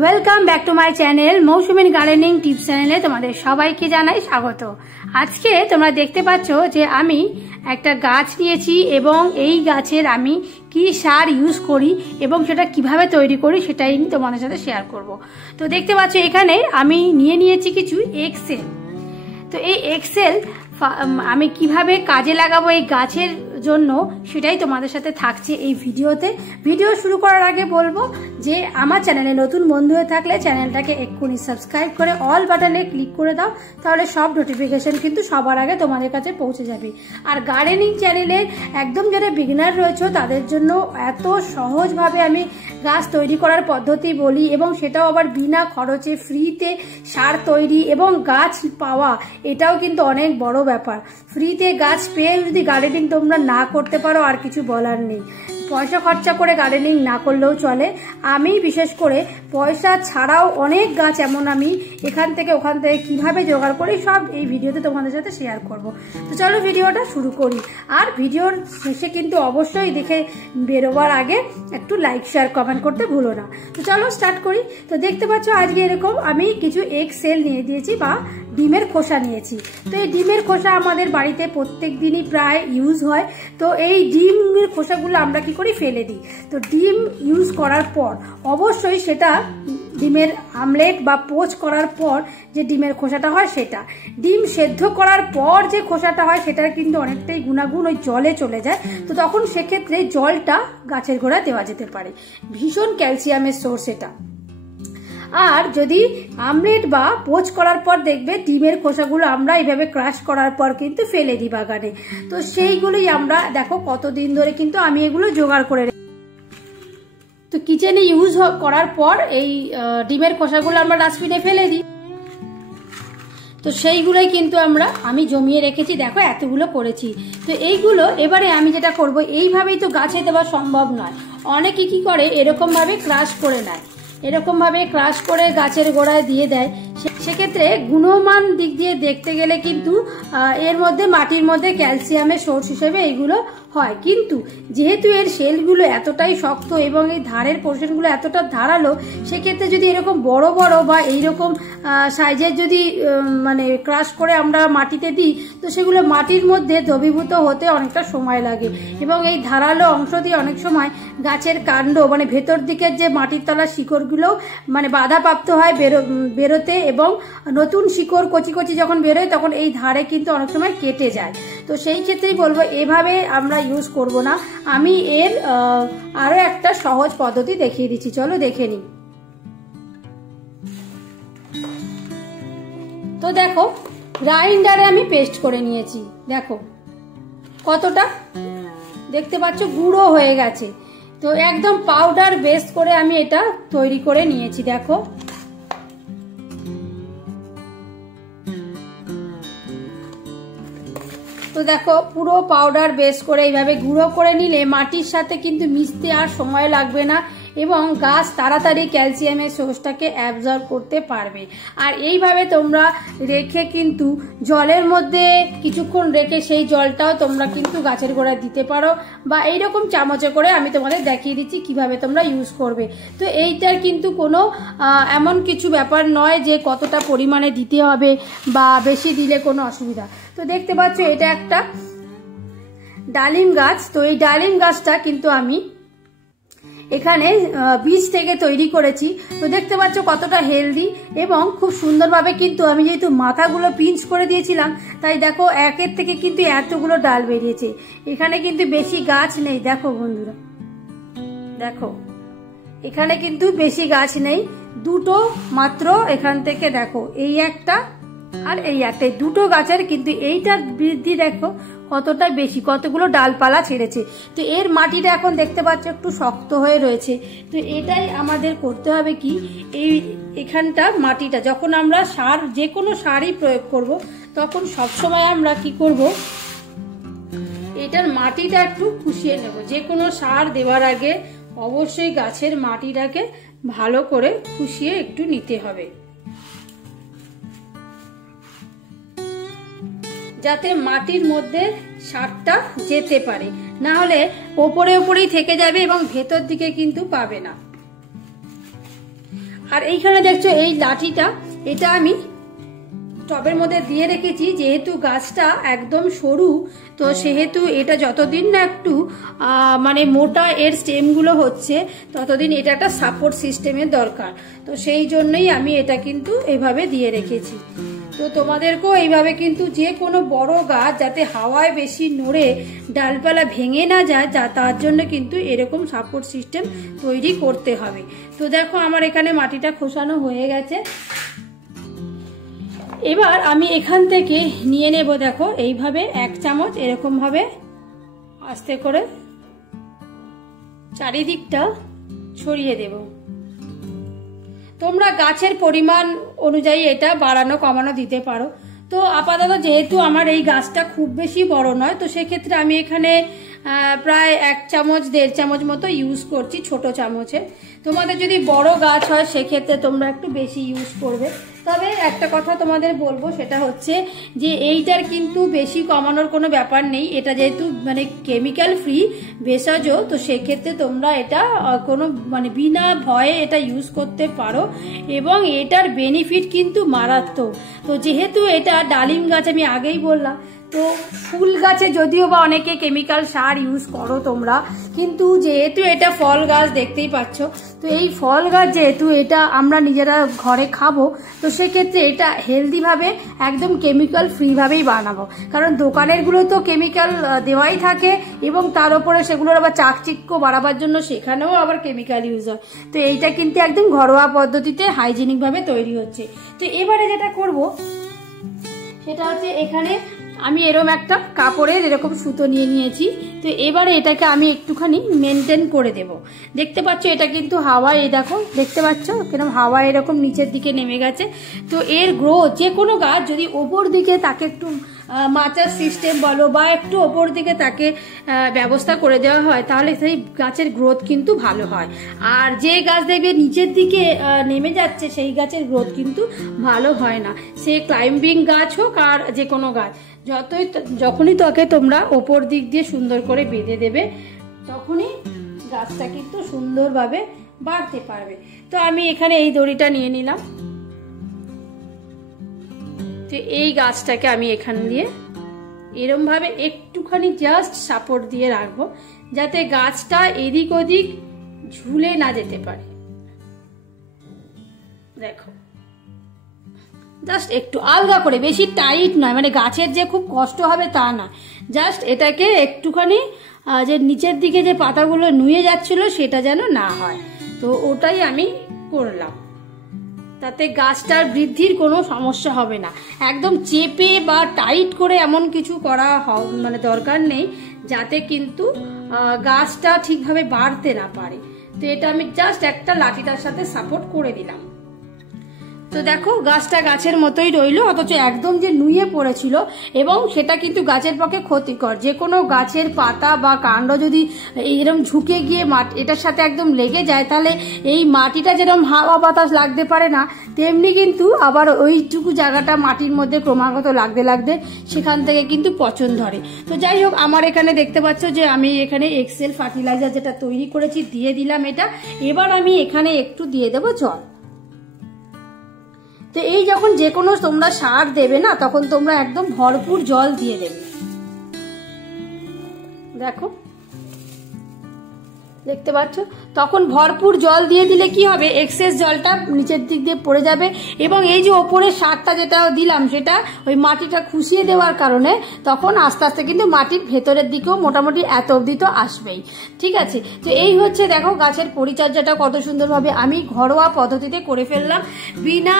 Welcome back to my channel Mousumi gardening tips চ্যানেলে তোমাদের সবাইকে জানাই স্বাগত। আজকে তোমরা দেখতে পাচ্ছ যে আমি একটা গাছ নিয়েছি এবং এই গাছের আমি কি সার ইউজ করি এবং সেটা কিভাবে তৈরি করি সেটাই তোমাদের সাথে শেয়ার করব। তো দেখতে পাচ্ছ এখানে আমি নিয়েছি কিছু এক্সেল। তো এই এক্সেল আমি কিভাবে কাজে লাগাবো এই গাছের জন্য সেটাই তোমাদের সাথে থাকছে এই ভিডিওতে। ভিডিও শুরু করার আগে বলবো যে আমার চ্যানেলে নতুন বন্ধু হয়ে থাকলে চ্যানেলটাকে এক্ষুনি সাবস্ক্রাইব করে অল বাটনে ক্লিক করে দাও, তাহলে সব নোটিফিকেশন কিন্তু সবার আগে তোমাদের কাছে পৌঁছে যাবে। আর গার্ডেনিং চ্যানেলের একদম যারা বিগিনার রয়েছে তাদের জন্য এত সহজভাবে আমি গাছ তৈরি করার পদ্ধতি বলি এবং সেটাও আবার বিনা খরচে ফ্রিতে সার তৈরি এবং গাছ পাওয়া, এটাও কিন্তু অনেক বড় ব্যাপার। ফ্রিতে গাছ পেয়ে যদি গার্ডেনিং তোমরা না করতে পারো আর কিছু বলার নেই। পয়সা খরচা করে গার্ডেনিং না করলেও চলে। আমি বিশেষ করে পয়সা ছাড়াও অনেক গাছ এমন আমি এখান থেকে ওখান থেকে কিভাবে জোগাড় করি সব এই ভিডিওতে তোমাদের সাথে শেয়ার করব। তো চলো ভিডিওটা শুরু করি। আর ভিডিওর শেষে কিন্তু অবশ্যই দেখে বেরোবার আগে একটু লাইক শেয়ার কমেন্ট করতে ভুলো না। তো চলো স্টার্ট করি। তো দেখতে পাচ্ছ আজকে এরকম আমি কিছু এগ সেল নিয়ে দিয়েছি বা ডিমের খোসা নিয়েছি। তো এই ডিমের খোসা আমাদের বাড়িতে প্রত্যেক দিনই প্রায় ইউজ হয়। তো এই ডিমের খোসাগুলো আমরা কি করি ফেলে দিই। তো ডিম ইউজ করার পর অবশ্যই সেটা ডিমের আমলেট বা পোচ করার পর যে ডিমের খোসাটা হয় সেটা, ডিম সেদ্ধ করার পর যে খোসাটা হয় সেটার কিন্তু অনেকটাই গুণাগুণ ওই জলে চলে যায়। তো তখন সেক্ষেত্রে জলটা গাছের গোড়ায় দেওয়া যেতে পারে। ভীষণ ক্যালসিয়ামের সোর্স এটা। আর যদি আমলেট বা পোচ করার পর দেখবে ডিমের খোসাগুলো আমরা এইভাবে ক্রাশ করার পর কিন্তু ফেলে দিই বাগানে। তো সেইগুলোই আমরা দেখো কতদিন ধরে কিন্তু আমি এগুলো জোগাড় করে তো কিচেনে ইউজ করার পর এই ডিমের খোসাগুলো আমরা ডাস্টবিনে ফেলে দিই। তো সেইগুলোই কিন্তু আমি জমিয়ে রেখেছি, দেখো এতগুলো করেছি। তো এইগুলো এবারে আমি যেটা করব, এইভাবেই তো গাছে দেওয়া সম্ভব নয়। অনেকে কি করে এরকম ভাবে ক্রাশ করে নেয়, এরকম ভাবে ক্রাশ করে গাছের গোড়ায় দিয়ে দেয়। সেক্ষেত্রে গুণমান দিক দিয়ে দেখতে গেলে কিন্তু এর মধ্যে মাটির মধ্যে ক্যালসিয়ামের সোর্স হিসেবে এইগুলো হয়। কিন্তু যেহেতু এর শেলগুলো এতটাই শক্ত এবং এই ধারের পোর্শনগুলো এতটা ধারালো, সেক্ষেত্রে যদি এরকম বড় বড় বা এইরকম সাইজের যদি মানে ক্রাশ করে আমরা মাটিতে দিই তো সেগুলো মাটির মধ্যে দ্রবীভূত হতে অনেকটা সময় লাগে এবং এই ধারালো অংশ দিয়ে অনেক সময় গাছের কাণ্ড মানে ভেতর দিকের যে মাটির তলার শিকড়গুলো মানে বাধাপ্রাপ্ত হয় বেরোতে এবং নতুন শিকড় কচি কচি যখন বেরোয় তখন এই ধারে কিন্তু অনেক সময় কেটে যায়। তো সেই ক্ষেত্রেই বলবো এভাবে আমরা ইউজ করব না। আমি এর আরো একটা সহজ পদ্ধতি দেখিয়ে দিচ্ছি, চলো দেখে নিই। তো দেখো গ্রাইন্ডারে আমি পেস্ট করে নিয়েছি, দেখো কতটা দেখতে পাচ্ছ গুঁড়ো হয়ে গেছে। তো একদম পাউডার বেস করে আমি এটা তৈরি করে নিয়েছি। দেখো তো দেখো পুরো পাউডার বেস করে এইভাবে গুঁড়ো করে নিলে মাটির সাথে কিন্তু মিশতে আর সময় লাগবে না এবং গাছ তাড়াতাড়ি ক্যালসিয়ামের সোর্সটাকে অ্যাবজর্ব করতে পারবে। আর এইভাবে তোমরা রেখে কিন্তু জলের মধ্যে কিছুক্ষণ রেখে সেই জলটাও তোমরা কিন্তু গাছের গোড়ায় দিতে পারো বা এইরকম চামচে করে আমি তোমাদের দেখিয়ে দিচ্ছি কিভাবে তোমরা ইউজ করবে। তো এইটার কিন্তু কোনো এমন কিছু ব্যাপার নয় যে কতটা পরিমাণে দিতে হবে বা বেশি দিলে কোনো অসুবিধা। তো দেখতে পাচ্ছ এটা একটা ডালিম গাছ। তো এই ডালিম গাছটা কিন্তু আমি এখানে বীজ থেকে তৈরি করেছি। তো দেখতে পাচ্ছ কতটা হেলদি এবং খুব সুন্দরভাবে কিন্তু আমি যেহেতু মাথাগুলো পিঞ্চ করে দিয়েছিলাম তাই দেখো একের থেকে কিন্তু এতগুলো ডাল বেরিয়েছে। এখানে কিন্তু বেশি গাছ নেই, দেখো বন্ধুরা, দেখো এখানে কিন্তু বেশি গাছ নেই, দুটো মাত্র এখান থেকে দেখো এই একটা আর এই একটা, দুটো গাছের কিন্তু এইটার বৃদ্ধি দেখো কতটা বেশি, কতগুলো ডালপালা ছেড়েছে। তো এর মাটিটা এখন দেখতে পাচ্ছ একটু শক্ত হয়ে রয়েছে। তো এটাই আমাদের করতে হবে কি, এই এখানটা মাটিটা যখন আমরা সার যে কোনো সারই প্রয়োগ করব তখন সবসময় আমরা কি করব, এটার মাটিটা একটু খুশিয়ে নেব। যে কোনো সার দেওয়ার আগে অবশ্যই গাছের মাটিটাকে ভালো করে খুশিয়ে একটু নিতে হবে যাতে মাটির মধ্যে সারটা যেতে পারে, না হলে ওপরে ওপরেই থেকে যাবে এবং ভেতর দিকে কিন্তু পাবে না। আর এইখানে দেখছো এই লাঠিটা, এটা আমি টবের মধ্যে দিয়ে রেখেছি। যেহেতু গাছটা একদম সরু, তো সেহেতু এটা যতদিন না একটু মানে মোটা এর স্টেমগুলো হচ্ছে, ততদিন এটা একটা সাপোর্ট সিস্টেমের দরকার। তো সেই জন্যই আমি এটা কিন্তু এভাবে দিয়ে রেখেছি। তো তোমাদেরকেও এইভাবে কিন্তু যে কোনো বড় গাছ যাতে হাওয়ায় বেশি নড়ে ডালপালা ভেঙে না যায়, তার জন্য কিন্তু এরকম সাপোর্ট সিস্টেম তৈরি করতে হবে। তো দেখো আমার এখানে মাটিটা খোসানো হয়ে গেছে। এবার আমি এখান থেকে নিয়ে নেব, দেখো এইভাবে 1 চামচ এরকম ভাবে আস্তে করে চারিদিকটা ছড়িয়ে দেব। তোমরা গাছের পরিমাণ অনুযায়ী এটা বাড়ানো কমানো দিতে পারো। তো আপাতত যেহেতু আমার এই গাছটা খুব বেশি বড় নয়, তো সেক্ষেত্রে আমি এখানে প্রায় 1 চামচ 1.5 চামচ মতো ইউজ করছি ছোট চামচে। তোমাদের যদি বড় গাছ হয় সেক্ষেত্রে তোমরা একটু বেশি ইউজ করবে। তবে একটা কথা তোমাদের বলবো, সেটা হচ্ছে যে এইটার কিন্তু বেশি কমানোর কোনো ব্যাপার নেই। এটা যেহেতু মানে কেমিক্যাল ফ্রি ভেষজ, তো সেক্ষেত্রে তোমরা এটা কোনো মানে বিনা ভয়ে এটা ইউজ করতে পারো এবং এটার বেনিফিট কিন্তু মারাত্মক। তো যেহেতু এটা ডালিম গাছ, আমি আগেই বললাম, তো ফুল গাছে যদিও বা অনেকে কেমিক্যাল সার ইউজ করো তোমরা, কিন্তু যেহেতু এটা ফল গাছ দেখতেই পাচ্ছ, তো এই ফল গাছ যেহেতু এটা আমরা নিজেরা ঘরে খাবো, তো সেক্ষেত্রে এটা হেলদিভাবে একদম কেমিক্যাল ফ্রিভাবেই বানাবো। কারণ দোকানেরগুলো তো কেমিক্যাল দেওয়াই থাকে এবং তার উপরে সেগুলোর আবার চাকচিক্য বাড়াবার জন্য সেখানেও আবার কেমিক্যাল ইউজ হয়। তো এইটা কিন্তু একদম ঘরোয়া পদ্ধতিতে হাইজেনিকভাবে তৈরি হচ্ছে। তো এবারে যেটা করব সেটা হচ্ছে, এখানে আমি এরকম একটা কাপড়ের এরকম সুতো নিয়ে নিয়েছি। তো এবারে এটাকে আমি একটুখানি মেনটেন করে দেব। দেখতে পাচ্ছ এটা কিন্তু হাওয়ায়, এই দেখো দেখতে পাচ্ছ কিরকম হাওয়ায় এরকম নিচের দিকে নেমে গেছে। তো এর গ্রোথ, যে কোনো গাছ যদি ওপর দিকে তাকে একটু মাচার সিস্টেম বলো বা একটু ওপর দিকে তাকে ব্যবস্থা করে দেওয়া হয়, তাহলে সেই গাছের গ্রোথ কিন্তু ভালো হয়। আর যে গাছ দেখবে নিচের দিকে নেমে যাচ্ছে, সেই গাছের গ্রোথ কিন্তু ভালো হয় না। সে ক্লাইম্বিং গাছ হোক আর যে কোনো গাছ, যখনই তাকে তোমরা ওপর দিক দিয়ে সুন্দর করে বেঁধে দেবে, তখনই গাছটা কিন্তু সুন্দরভাবে বাড়তে পারবে। তো আমি এখানে এই দড়িটা নিয়ে নিলাম। তো এই গাছটাকে আমি এখান দিয়ে এরম ভাবে একটুখানি জাস্ট সাপোর্ট দিয়ে রাখবো, যাতে গাছটা এদিক ওদিক ঝুলে না যেতে পারে। দেখো জাস্ট একটু আলগা করে, বেশি টাইট নয়, মানে গাছের যে খুব কষ্ট হবে তা না, জাস্ট এটাকে একটুখানি যে নিচের দিকে যে পাতাগুলো নুয়ে যাচ্ছিল সেটা যেন না হয়। তো ওটাই আমি করলাম, তাতে গাছটার বৃদ্ধির কোনো সমস্যা হবে না। একদম চেপে বা টাইট করে এমন কিছু করা মানে দরকার নেই, যাতে কিন্তু গাছটা ঠিকভাবে বাড়তে না পারে। তো এটা আমি জাস্ট একটা লাঠিটার সাথে সাপোর্ট করে দিলাম। তো দেখো গাছটা গাছের মতোই রইলো, অথচ একদম যে নুয়ে পড়েছিল, এবং সেটা কিন্তু গাছের পক্ষে ক্ষতিকর। যে কোনো গাছের পাতা বা কাণ্ড যদি এরকম ঝুঁকে গিয়ে এটার সাথে একদম লেগে যায়, তাহলে এই মাটিটা যেরকম হাওয়া বাতাস লাগতে পারে না, তেমনি কিন্তু আবার ওইটুকু জায়গাটা মাটির মধ্যে ক্রমাগত লাগতে লাগতে সেখান থেকে কিন্তু পচন ধরে। তো যাই হোক, আমার এখানে দেখতে পাচ্ছ যে আমি এখানে এক্সেল ফার্টিলাইজার যেটা তৈরি করেছি দিয়ে দিলাম এটা। এবার আমি এখানে একটু দিয়ে দেবো জল। তো এই যখন যে কোনো তোমরা সার দেবে না, তখন তোমরা একদম ভরপুর জল দিয়ে দেবে। দেখো দেখতে পাচ্ছ, তখন ভরপুর জল দিয়ে দিলে কি হবে, এক্সেস জলটা নিচের দিক দিয়ে পড়ে যাবে এবং এই যে ওপরের সারটা যেটা দিলাম সেটা ওই মাটিটা খুশিয়ে দেওয়ার কারণে তখন আস্তে আস্তে কিন্তু মাটির ভেতরের দিকেও মোটামুটি এত অবধি তো আসবেই। ঠিক আছে, তো এই হচ্ছে দেখো গাছের পরিচর্যাটা কত সুন্দরভাবে আমি ঘরোয়া পদ্ধতিতে করে ফেললাম, বিনা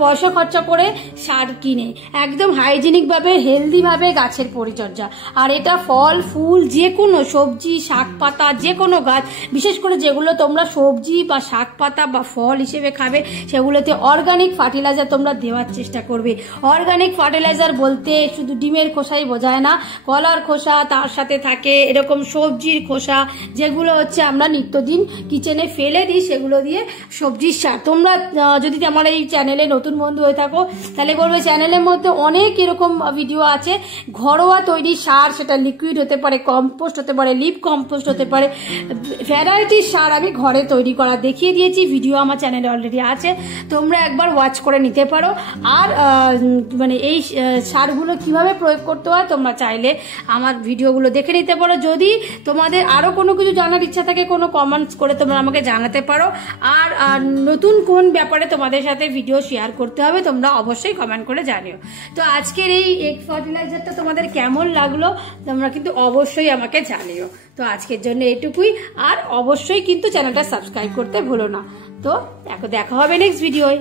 পয়সা খরচা করে সার কিনে, একদম হাইজেনিকভাবে হেলদিভাবে গাছের পরিচর্যা। আর এটা ফল ফুল যে কোনো সবজি শাক পাতা যে কোনো গাছ, বিশেষ করে যেগুলো তোমরা সবজি বা শাক পাতা বা ফল হিসেবে খাবে, সেগুলোতে অর্গানিক ফার্টিলাইজার তোমরা দেওয়ার চেষ্টা করবে। অর্গানিক ফার্টিলাইজার বলতে শুধু ডিমের খোসাই বোঝায় না, কলার খোসা তার সাথে থাকে, এরকম সবজির খোসা যেগুলো হচ্ছে আমরা নিত্যদিন কিচেনে ফেলে দিই, সেগুলো দিয়ে সবজির সার। তোমরা যদি আমার এই চ্যানেলে নতুন বন্ধু হয়ে থাকো, তাহলে বলবে চ্যানেলের মধ্যে অনেক এরকম ভিডিও আছে ঘরোয়া তৈরি সার, সেটা লিকুইড হতে পারে, কম্পোস্ট হতে পারে, লিপ কম্পোস্ট হতে পারে, ভ্যারাইটি সার সার আমি ঘরে তৈরি করা দেখিয়ে দিয়েছি, ভিডিও আমার চ্যানেলে অলরেডি আছে, তোমরা একবার ওয়াচ করে নিতে পারো। আর মানে এই সারগুলো কিভাবে প্রয়োগ করতে হয় তোমরা চাইলে আমার ভিডিওগুলো দেখে নিতে পারো। যদি তোমাদের আরও কোনো কিছু জানার ইচ্ছা থাকে কোনো কমেন্টস করে তোমরা আমাকে জানাতে পারো। আর নতুন কোন ব্যাপারে তোমাদের সাথে ভিডিও শেয়ার করতে হবে তোমরা অবশ্যই কমেন্ট করে জানিও। তো আজকের এই এগ ফার্টিলাইজারটা তোমাদের কেমন লাগলো তোমরা কিন্তু অবশ্যই আমাকে জানিও। তো আজকের জন্য এটুকুই, আর অবশ্যই কিন্তু চ্যানেলটা সাবস্ক্রাইব করতে ভুলো না। তো দেখা হবে নেক্সট ভিডিওয়।